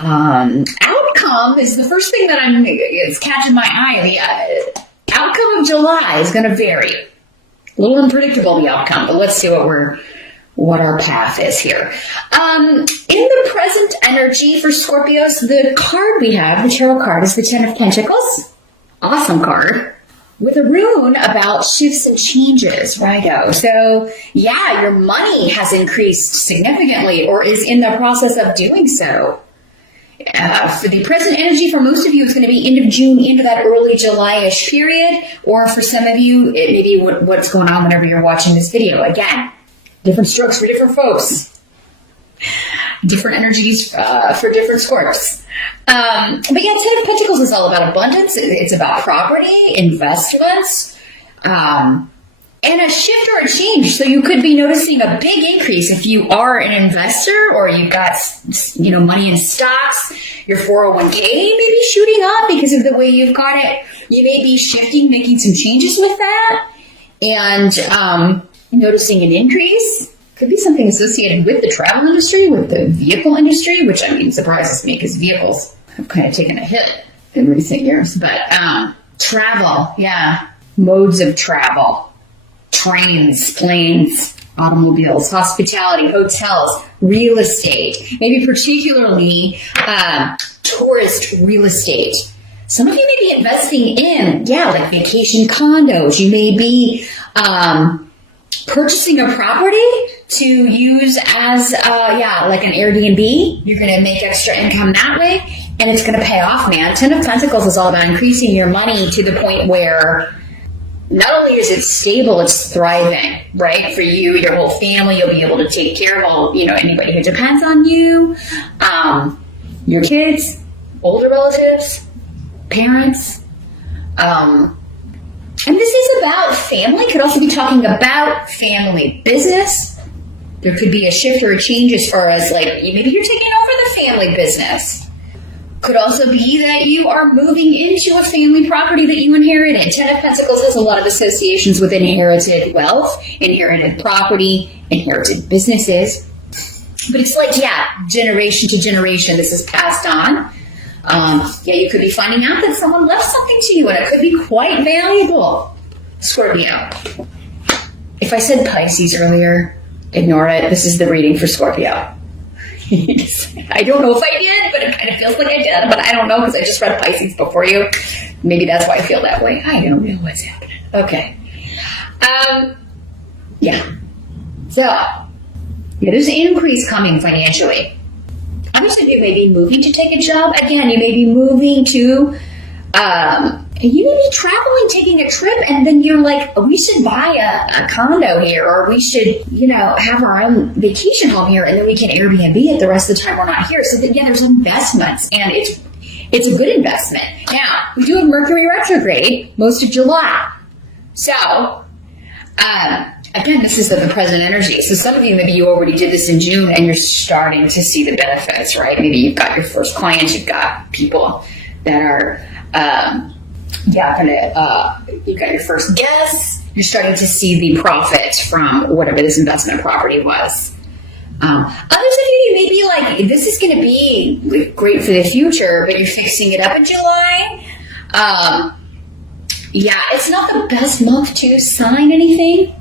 Outcome is the first thing that it's catching my eye. The outcome of July is going to vary. A little unpredictable, the outcome, but let's see what our path is here. In the present energy for Scorpios, the card we have, the tarot card, is the Ten of Pentacles. Awesome card. With a rune about shifts and changes, righto. So, yeah, your money has increased significantly or is in the process of doing so. For the present energy, for most of you, it's going to be end of June into that early July-ish period. Or for some of you, it may be what's going on whenever you're watching this video. Again, different strokes for different folks. Different energies for different Scorps. But yeah, Ten of Pentacles is all about abundance. It's about property, investments, and a shift or a change. So you could be noticing a big increase if you are an investor or you've got, money in stocks. Your 401k may be shooting up because of the way you've got it. You may be shifting, making some changes with that, and noticing an increase. Could be something associated with the travel industry, with the vehicle industry, which surprises me because vehicles have kind of taken a hit in recent years. But travel, yeah, modes of travel, trains, planes, automobiles, hospitality, hotels, real estate, maybe particularly tourist real estate. Some of you may be investing in, like vacation condos. You may be purchasing a property to use as, like an Airbnb. You're going to make extra income that way, and it's going to pay off, man. Ten of Pentacles is all about increasing your money to the point where not only is it stable, it's thriving, right? For you, your whole family, you'll be able to take care of all, anybody who depends on you, your kids, older relatives, parents, and this is about family. Could also be talking about family business. There could be a shift or a change as far as maybe you're taking over the family business. Could also be that you are moving into a family property that you inherited. Ten of Pentacles has a lot of associations with inherited wealth, inherited property, inherited businesses. But it's generation to generation, this is passed on. You could be finding out that someone left something to you, and it could be quite valuable. Scorpio. If I said Pisces earlier, ignore it. This is the reading for Scorpio. I don't know if I did, but it kind of feels like I did, but I don't know because I just read Pisces before you. Maybe that's why I feel that way. I don't know what's happening. Okay. So, there's an increase coming financially. Others of you may be moving to take a job. Again, you may be moving to, you may be traveling, taking a trip, and then you're like, we should buy a condo here, or we should, have our own vacation home here, and then we can Airbnb it the rest of the time we're not here. So there's investments, and it's a good investment. Now, we do have Mercury retrograde most of July. So, again, this is the present energy. So some of you, maybe you already did this in June and you're starting to see the benefits, right? Maybe you've got your first clients, you've got people that are, you've got your first guests. You're starting to see the profit from whatever this investment property was. Others of you may be like, this is going to be great for the future, but you're fixing it up in July. It's not the best month to sign anything.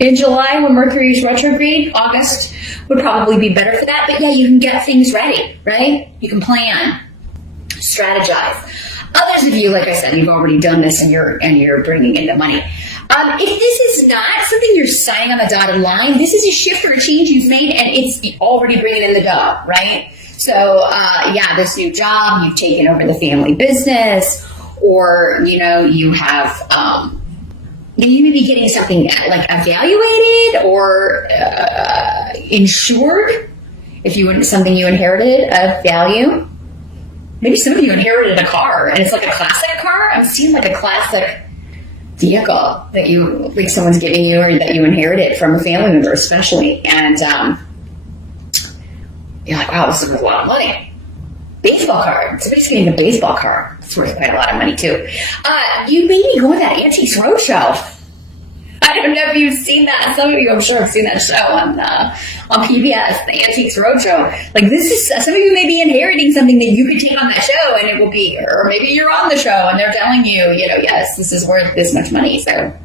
In July, when Mercury is retrograde, August would probably be better for that. But you can get things ready, right? You can plan, strategize. Others of you, like I said, you've already done this and you're bringing in the money. If this is not something you're signing on the dotted line, this is a shift or a change you've made, and it's already bringing in the dough, right? So, this new job, you've taken over the family business, or, you have, you may be getting something evaluated or insured if something you inherited of value. Maybe some of you inherited a car and it's like a classic car. I'm seeing like a classic vehicle that someone's giving you or that you inherited from a family member especially. And you're like, wow, this is worth a lot of money. Baseball card. Somebody's getting a baseball card. It's worth quite a lot of money too. You may be going to that Antiques Roadshow. I don't know if you've seen that. Some of you, I'm sure, have seen that show on PBS, the Antiques Roadshow. Like, this is, some of you may be inheriting something that you could take on that show, and it will be, or maybe you're on the show and they're telling you, yes, this is worth this much money. So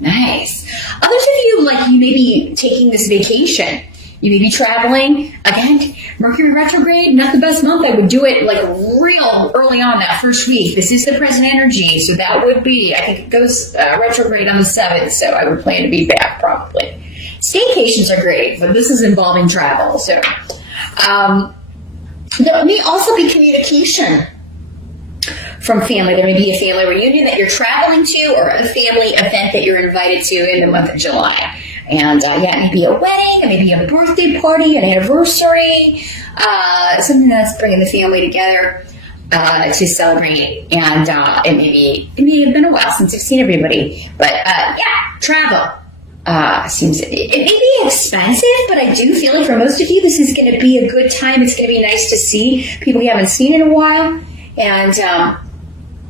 nice. Others of you, like, you may be taking this vacation. You may be traveling. Again, Mercury retrograde, not the best month. I would do it like real early on that first week. This is the present energy. So that would be, I think it goes retrograde on the 7th. So I would plan to be back probably. Staycations are great, but this is involving travel. So there may also be communication from family. There may be a family reunion that you're traveling to, or a family event that you're invited to in the month of July. And it may be a wedding, it may be a birthday party, an anniversary, something that's bringing the family together to celebrate. And it may have been a while since you've seen everybody, but travel seems, it may be expensive, but I do feel like for most of you, this is going to be a good time. It's going to be nice to see people you haven't seen in a while, and I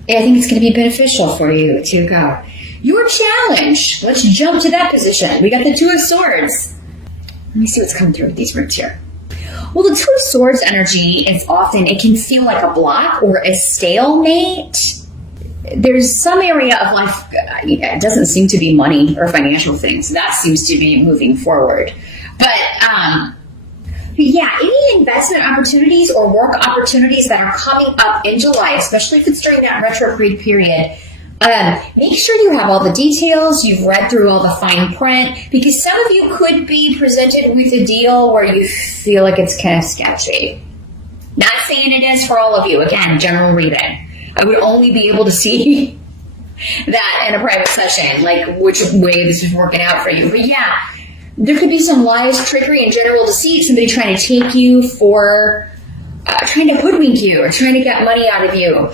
think it's going to be beneficial for you to go. Your challenge. Let's jump to that position. We got the Two of Swords. Let me see what's coming through with these roots here. Well, the Two of Swords energy is often, it can feel like a block or a stalemate. There's some area of life, it doesn't seem to be money or financial things. That seems to be moving forward. But any investment opportunities or work opportunities that are coming up in July, especially if it's during that retrograde period, make sure you have all the details, you've read through all the fine print, because some of you could be presented with a deal where you feel like it's kind of sketchy. Not saying it is for all of you. Again, general reading. I would only be able to see that in a private session, like which way this is working out for you. But there could be some lies, trickery, and general deceit, somebody trying to take you for... trying to hoodwink you or trying to get money out of you.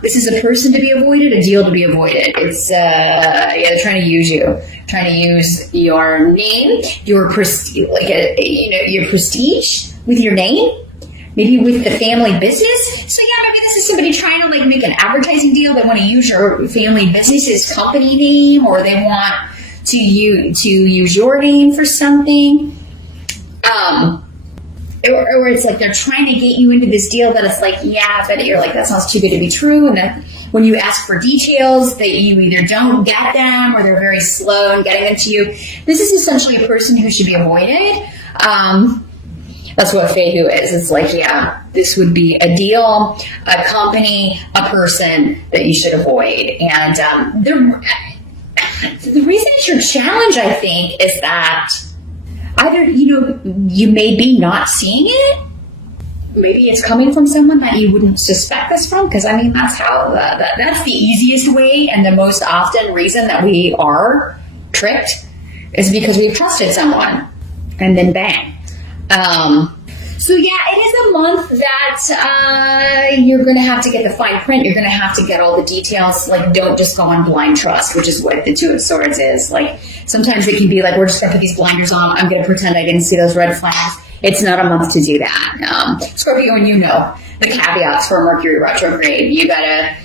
This is a person to be avoided, a deal to be avoided. It's, they're trying to use you. Trying to use your name, your prestige with your name, maybe with the family business. So maybe this is somebody trying to like make an advertising deal. They want to use your family business's company name, or they want to use your name for something. Or it's like they're trying to get you into this deal that it's like, but you're like, that sounds too good to be true. And that when you ask for details, that you either don't get them or they're very slow in getting them to you. This is essentially a person who should be avoided. That's what Fehu is. It's like, this would be a deal, a company, a person that you should avoid. And the reason it's your challenge, I think, is that either, you may be not seeing it. Maybe it's coming from someone that you wouldn't suspect this from, because that's how, that's the easiest way and the most often reason that we are tricked is because we've trusted someone and then bang. So it is a month that you're going to have to get the fine print. You're going to have to get all the details. Like, don't just go on blind trust, which is what the Two of Swords is. Like, sometimes it can be like, we're just going to put these blinders on. I'm going to pretend I didn't see those red flags. It's not a month to do that. Scorpio, and the caveats for Mercury retrograde. You got to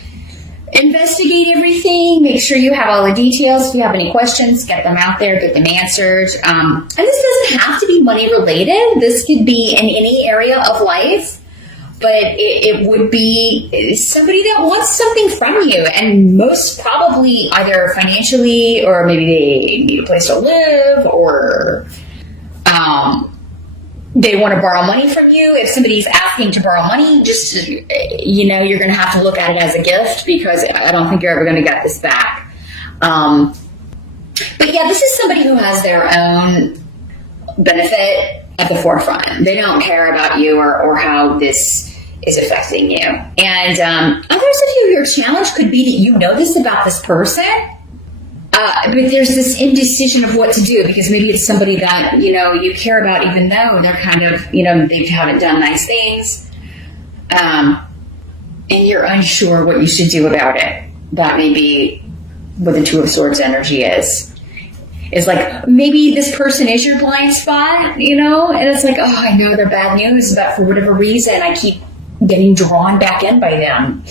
investigate everything. Make sure you have all the details. If you have any questions, get them out there, get them answered. And this doesn't have to be money related. This could be in any area of life, but it would be somebody that wants something from you, and most probably either financially, or maybe they need a place to live, or they want to borrow money from you. If somebody's asking to borrow money, just, you're going to have to look at it as a gift, because I don't think you're ever going to get this back. But this is somebody who has their own benefit at the forefront. They don't care about you or how this is affecting you. And others of you, your challenge could be that you know this about this person, but there's this indecision of what to do, because maybe it's somebody that, you care about, even though they're kind of, they haven't done nice things. And you're unsure what you should do about it. That may be what the Two of Swords energy is. It's like, maybe this person is your blind spot, and it's like, I know they're bad news, but for whatever reason, I keep getting drawn back in by them.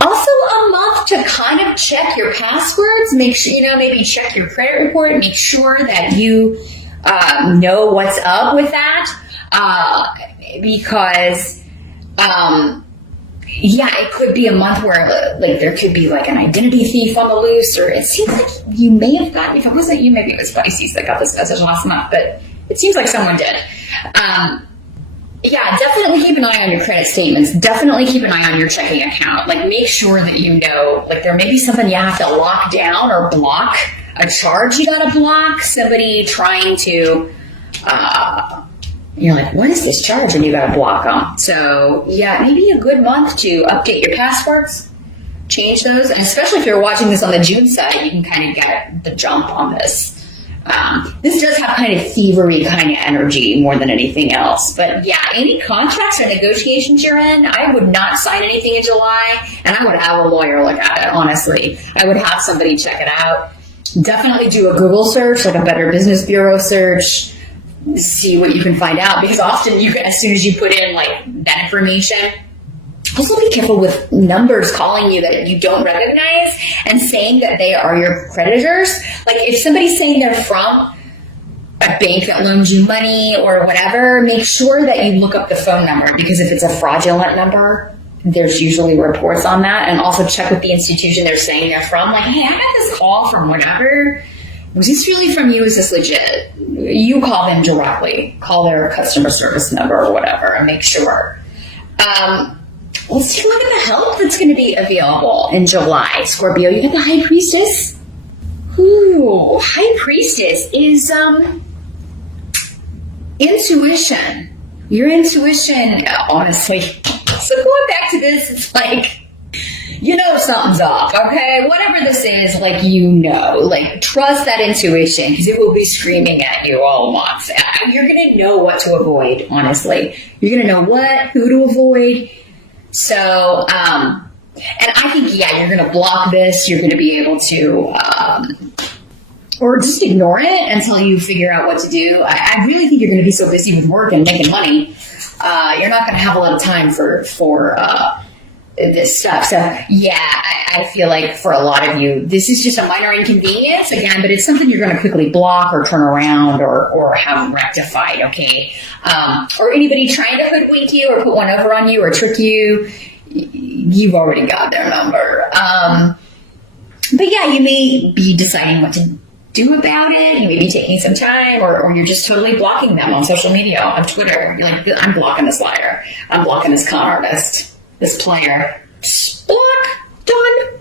Also a month to kind of check your passwords, make sure, maybe check your credit report, make sure that you know what's up with that. Because, it could be a month where there could be like an identity thief on the loose, or it seems like you may have gotten, if it wasn't you, maybe it was Pisces that got this message last month, but it seems like someone did. Definitely keep an eye on your credit statements. Definitely keep an eye on your checking account. Make sure that there may be something you have to lock down or block, a charge you gotta block, somebody trying to, you're like, what is this charge? And you gotta block them. So, maybe a good month to update your passwords, change those, and especially if you're watching this on the June side, you can kind of get the jump on this. This does have kind of thievery kind of energy more than anything else. But any contracts or negotiations you're in, I would not sign anything in July, and I would have a lawyer look at it, honestly. I would have somebody check it out. Definitely do a Google search, like a Better Business Bureau search, see what you can find out, because often as soon as you put in that information, also be careful with numbers calling you that you don't recognize and saying that they are your creditors. If somebody's saying they're from a bank that loans you money or whatever, make sure that you look up the phone number, because if it's a fraudulent number, there's usually reports on that. And also check with the institution they're saying they're from. Hey, I got this call from whatever. Was this really from you? Is this legit? You call them directly. Call their customer service number or whatever and make sure. Let's take a look at the help that's going to be available in July. Scorpio, you got the High Priestess. Ooh, High Priestess is intuition. Your intuition, honestly. So going back to this, it's something's up, okay? Whatever this is, trust that intuition, because it will be screaming at you all month. You're going to know what to avoid, honestly. You're going to know who to avoid. So, and I think, you're going to block this. You're going to be able to, or just ignore it until you figure out what to do. I really think you're going to be so busy with work and making money, you're not going to have a lot of time for this stuff. So, I feel like for a lot of you, this is just a minor inconvenience, again, but it's something you're going to quickly block or turn around or have rectified, okay? Or anybody trying to hoodwink you or put one over on you or trick you, you've already got their number. But you may be deciding what to do about it. You may be taking some time, or you're just totally blocking them on social media, on Twitter. You're like, I'm blocking this liar. I'm blocking this con artist, this player. Block. Done.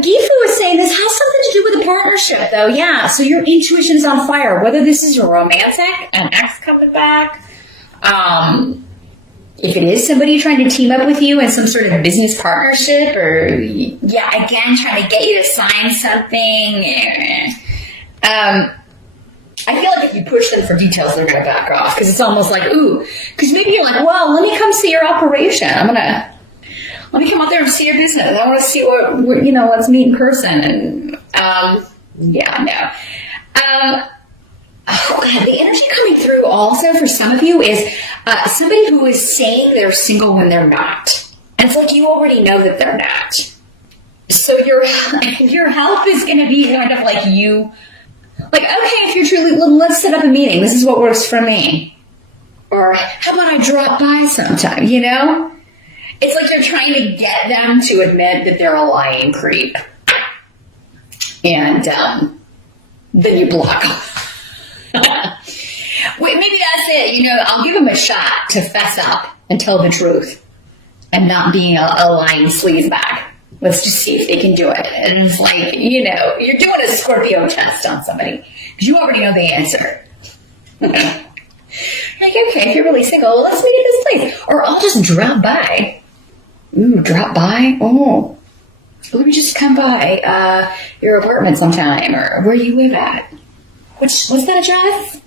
Gifu was saying this has something to do with a partnership, though. So your intuition is on fire. Whether this is romantic, an ex coming back, if it is somebody trying to team up with you in some sort of business partnership, or again trying to get you to sign something. I feel like if you push them for details, they're going to back off, because it's almost because maybe you're like, well, let me come see your operation. Let me come out there and see your business. I want to see let's meet in person. And, the energy coming through also for some of you is somebody who is saying they're single when they're not. And it's you already know that they're not. So your help is going to be kind of okay, if you're truly, let's set up a meeting. This is what works for me. Or how about I drop by sometime, It's you're trying to get them to admit that they're a lying creep. And then you block them. Wait, maybe that's it. I'll give them a shot to fess up and tell the truth and not being a lying sleazebag. Let's just see if they can do it. And it's you're doing a Scorpio test on somebody because you already know the answer. Okay, if you're really single, let's meet at this place. Or I'll just drop by. Ooh, drop by? Oh. Let me just come by your apartment sometime, or where you live at. What's that address?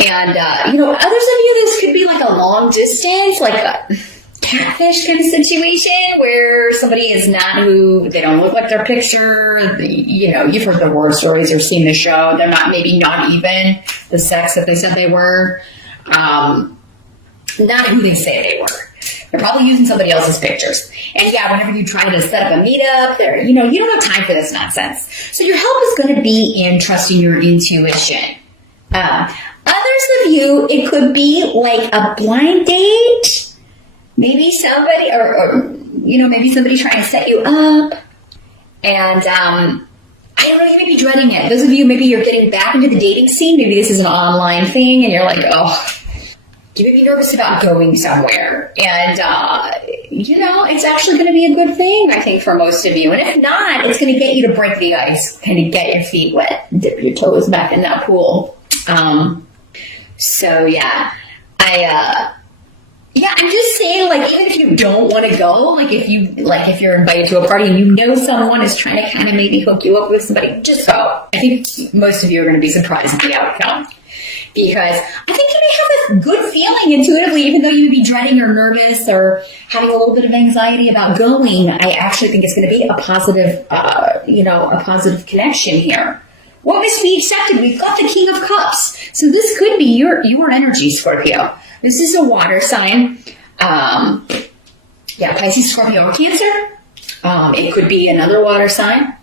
And, others of you, this could be a long distance, a catfish kind of situation where somebody is not who, they don't look like their picture. You've heard the war stories or seen the show. They're not even the sex that they said they were. Not who they say they were. They're probably using somebody else's pictures. And yeah, whenever you try to set up a meetup, you don't have time for this nonsense. So your help is going to be in trusting your intuition. Others of you, it could be like a blind date. Maybe somebody, or maybe somebody trying to set you up. And, I don't know, you may be dreading it. Those of you, maybe you're getting back into the dating scene. Maybe this is an online thing and you're like, oh, you may be nervous about going somewhere. And, it's actually going to be a good thing, I think, for most of you. And if not, it's going to get you to break the ice, kind of get your feet wet, dip your toes back in that pool. So yeah, I'm just saying, like, even if you don't want to go, like if you're invited to a party and you know someone is trying to kind of maybe hook you up with somebody, just go. I think most of you are going to be surprised at the outcome. Because I think you may have this good feeling intuitively, even though you may be dreading or nervous or having a little bit of anxiety about going. I actually think it's going to be a positive, a positive connection here. What must be accepted? We've got the King of Cups. So this could be your energy, Scorpio. This is a water sign. Pisces, Scorpio, or Cancer. It could be another water sign.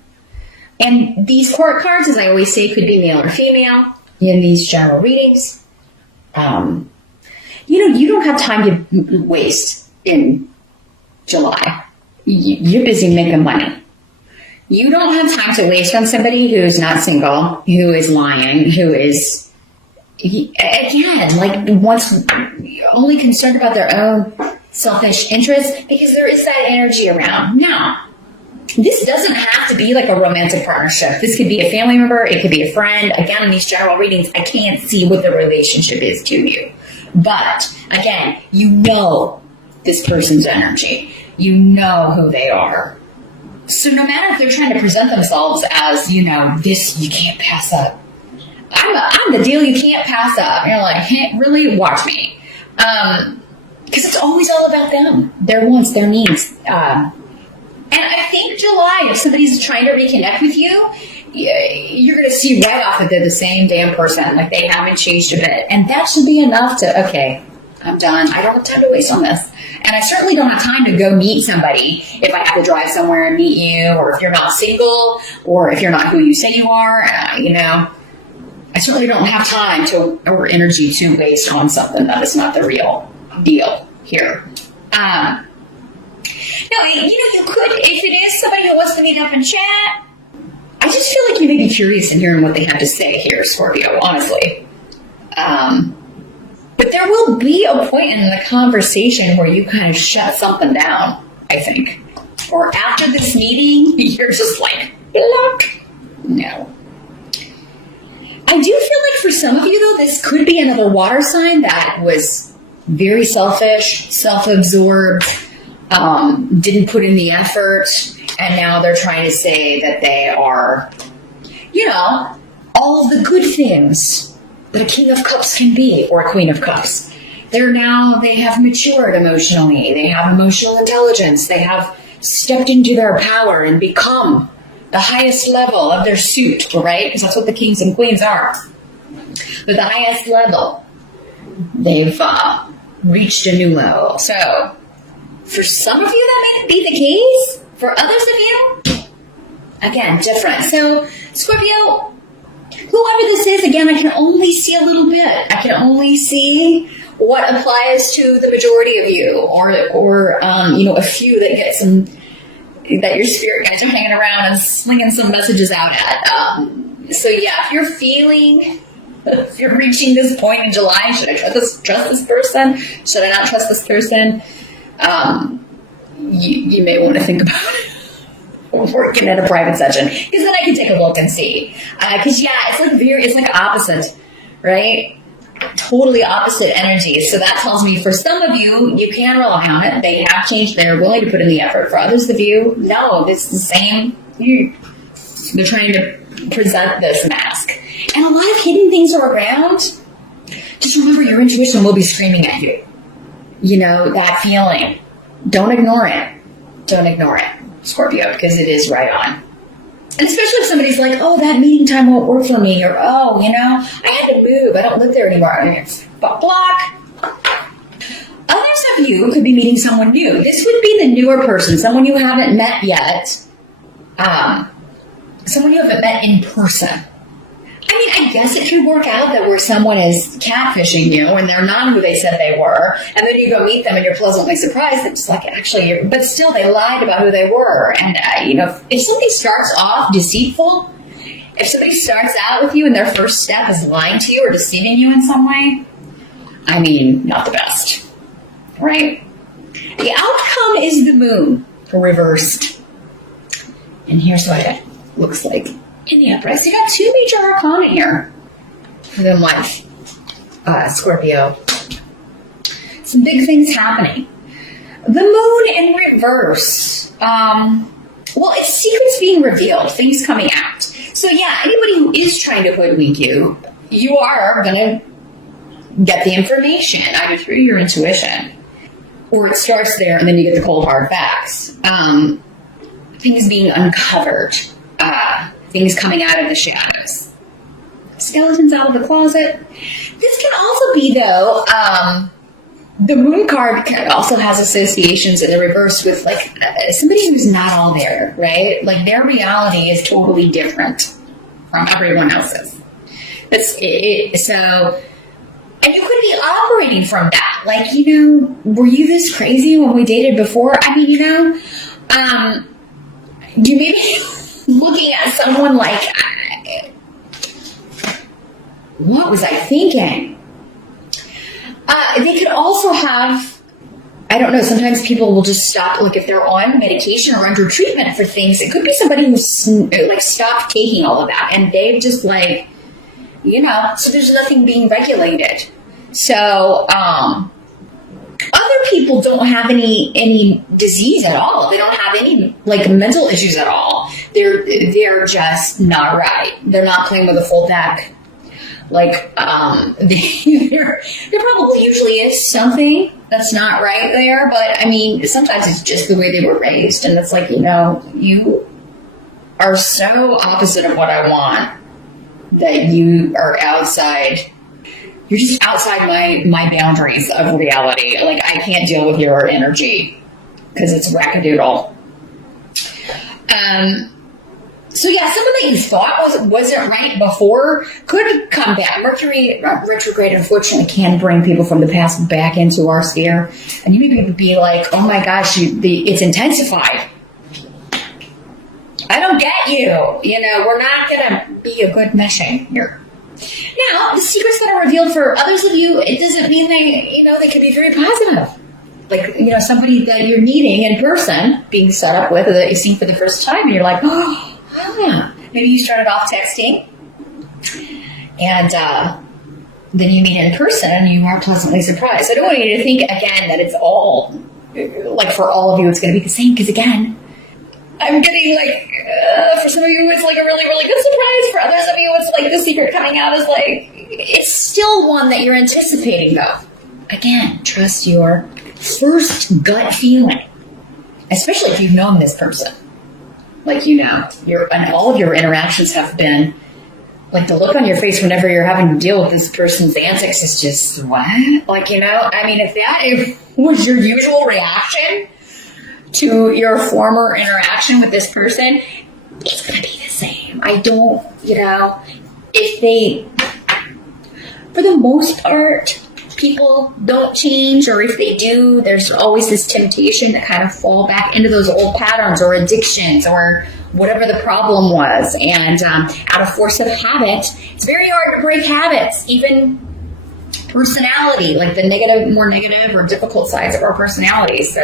And these court cards, as I always say, could be male or female in these general readings. You don't have time to waste in July. You're busy making money. You don't have time to waste on somebody who's not single, who is lying, who is, again, like only concerned about their own selfish interests, because there is that energy around. Now, this doesn't have to be like a romantic partnership. This could be a family member. It could be a friend. Again, in these general readings, I can't see what the relationship is to you. But again, you know this person's energy. You know who they are. So no matter if they're trying to present themselves as, this you can't pass up. I'm the deal you can't pass up. And you're like, hey, really? Watch me. Because it's always all about them. Their wants, their needs. And I think July, if somebody's trying to reconnect with you, you're going to see right off that they're the same damn person. Like, they haven't changed a bit. And that should be enough to, okay, I'm done. I don't have time to waste on this. And I certainly don't have time to go meet somebody if I have to drive somewhere and meet you, or if you're not single, or if you're not who you say you are. I certainly don't have time or energy to waste on something that is not the real deal here. No, you could, if it is somebody who wants to meet up and chat, I just feel like you may be curious in hearing what they have to say here, Scorpio, honestly. But there will be a point in the conversation where you kind of shut something down, I think. Or after this meeting, you're just like, look. No. I do feel like for some of you, though, this could be another water sign that was very selfish, self-absorbed, didn't put in the effort, and now they're trying to say that they are, all of the good things that a King of Cups can be, or a Queen of Cups. They have matured emotionally. They have emotional intelligence. They have stepped into their power and become the highest level of their suit, right? Because that's what the kings and queens are. But the highest level, they've reached a new level. So, for some of you, that may be the case. For others of you, again, different. So, Scorpio, whoever this is, again, I can only see a little bit. I can only see what applies to the majority of you, or a few that get some, that your spirit guides are hanging around and slinging some messages out at. So yeah, if you're reaching this point in July, should I trust this person? Should I not trust this person? You may want to think about it. Working at a private session, because then I can take a look and see. Because it's like opposite, right? Totally opposite energy. So that tells me for some of you, you can rely on it. They have changed. They're willing to put in the effort. For others of you, no, it's the same. They're trying to present this mask, and a lot of hidden things are around. Just remember, your intuition will be screaming at you. That feeling. Don't ignore it. Don't ignore it, Scorpio, because it is right on. And especially if somebody's like, oh, that meeting time won't work for me, or, oh, I had to move. I don't live there anymore. Block. Others of of you could be meeting someone new. This would be the newer person, someone you haven't met yet. Someone you haven't met in person. I mean, I guess it could work out that where someone is catfishing you and they're not who they said they were, and then you go meet them and you're pleasantly surprised. It's like, actually, but still they lied about who they were. And, if something starts off deceitful, if somebody starts out with you and their first step is lying to you or deceiving you in some way, I mean, not the best, right? The outcome is the moon reversed. And here's what it looks like in the upright. So you got two major arcana here for them life, Scorpio. Some big things happening. The moon in reverse. It's secrets being revealed, things coming out. So yeah, anybody who is trying to hoodwink you, you are going to get the information either through your intuition, or it starts there and then you get the cold hard facts. Things being uncovered, things coming out of the shadows, skeletons out of the closet. This can also be, though, the moon card also has associations in the reverse with somebody who's not all there, right? Like their reality is totally different from everyone else's. And you could be operating from that. Were you this crazy when we dated before? I mean, you may be looking at someone like, what was I thinking? They could also have, I don't know, sometimes people will just stop, if they're on medication or under treatment for things. It could be somebody who's stopped taking all of that and they've just so there's nothing being regulated. So, other people don't have any disease at all. They don't have any mental issues at all. They're just not right. They're not playing with a full deck. There probably usually is something that's not right there, but I mean, sometimes it's just the way they were raised, and it's you are so opposite of what I want that you are outside. You're just outside my boundaries of reality. I can't deal with your energy because it's wackadoodle. Someone that you thought wasn't right before could come back. Mercury retrograde, unfortunately, can bring people from the past back into our sphere. And you may be like, oh my gosh, it's intensified. I don't get you. We're not going to be a good meshing here. Now, the secrets that are revealed for others of you, it doesn't mean they can be very positive. Somebody that you're meeting in person, being set up with, or that you've seen for the first time, and you're like, oh yeah. Maybe you started off texting, and then you meet in person, and you are pleasantly surprised. I don't want you to think, again, that it's all, for all of you, it's going to be the same, because again, I'm getting for some of you, it's a really, really good surprise. For others of you, it's the secret coming out is it's still one that you're anticipating, though. Again, trust your first gut feeling, especially if you've known this person. And all of your interactions have been, the look on your face whenever you're having to deal with this person's antics is just, what? I mean, if that was your usual reaction to your former interaction with this person, it's going to be the same. I don't, if they, for the most part, people don't change, or if they do, there's always this temptation to kind of fall back into those old patterns or addictions or whatever the problem was. And out of force of habit, it's very hard to break habits, even personality, the more negative or difficult sides of our personality. So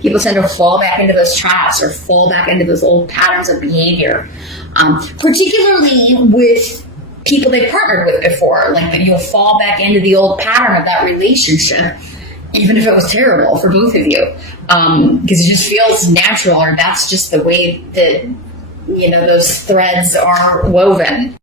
people tend to fall back into those traps or fall back into those old patterns of behavior, particularly with people they partnered with before. You'll fall back into the old pattern of that relationship, even if it was terrible for both of you, because it just feels natural, or that's just the way that those threads are woven.